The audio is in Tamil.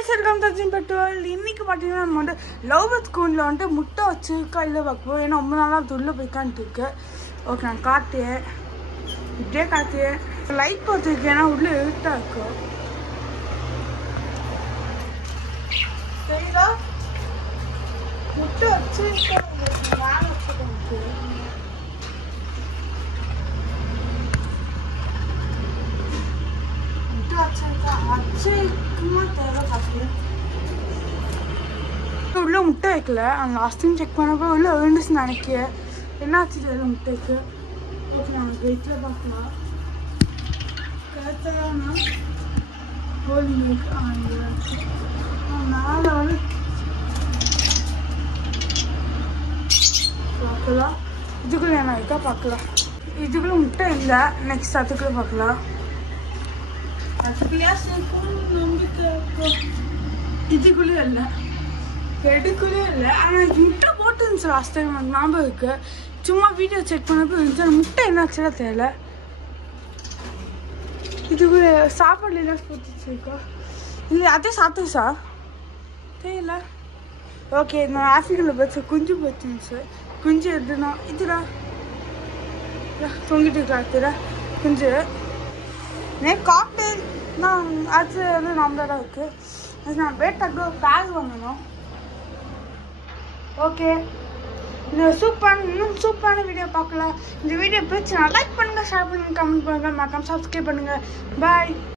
guys, welcome to Tajin Petrol. இன்னைக்கு பாத்தீங்கன்னா நம்ம வந்து லவ் ஸ்கூல்ல வந்து முட்டை வச்சிருக்கா இல்ல வைப்போம். ஏன்னா ரொம்ப நாளா துள்ள போய்க்கான்ட்டு இருக்கு. ஓகே நான் காட்டுறேன். இப்படியே காட்டுறேன். லைட் போட்டுருக்கேன் ஏன்னா உள்ள இருட்டா இருக்கு. சரிதா முட்டை வச்சிருக்கா மேல வச்சிருக்கேன். உள்ள முட்டை வைக்கல லாஸ்ட் டைம் செக் பண்ணப்போ உள்ள விழுந்துச்சு நினைக்கிறேன் என்னாச்சு தெரியல முட்டைக்கு ஓகே நாங்கள் வெயிட்டில் பார்க்கலாம் கரெக்டாக ஹோலி மேலே வந்து பார்க்கலாம் இதுக்குள்ள என்ன இருக்கா பார்க்கலாம் இதுக்குள்ள முட்டை இல்லை நெக்ஸ்ட் அதுக்குள்ள பார்க்கலாம் இதுக்குள்ளே இல்லை எடுக்குள்ளே இல்லை ஆனால் முட்டை போட்டு இருந்துச்சு லாஸ்ட் டைம் எனக்கு ஞாபகம் இருக்கு சும்மா வீடியோ செக் பண்ணப்போ இருந்துச்சு அந்த முட்டை என்ன ஆச்சுன்னா தெரியல இதுக்குள்ளே சாப்பாடு எல்லாம் போட்டுருக்கா இல்லை அதே சாப்பிட்டுச்சா தெரியல ஓகே நான் ஆஃப்ரிக்காவில் போச்சு குஞ்சு போச்சுருந்துச்சு குஞ்சு எடுத்துனா இதுடா தொங்கிட்டு இருக்கா குஞ்சு காக்டெயில் நான் அது வந்து நம்மளோட இருக்கு அது நான் பேட்டாக்கு பேக் வாங்கணும் ஓகே இந்த இன்னும் சூப்பரான வீடியோ பார்க்கலாம் இந்த வீடியோ பிடிச்சி நான் லைக் பண்ணுங்கள் ஷேர் பண்ணுங்கள் கமெண்ட் பண்ணுங்கள் மறக்காம சப்ஸ்கிரைப் பண்ணுங்கள் பாய்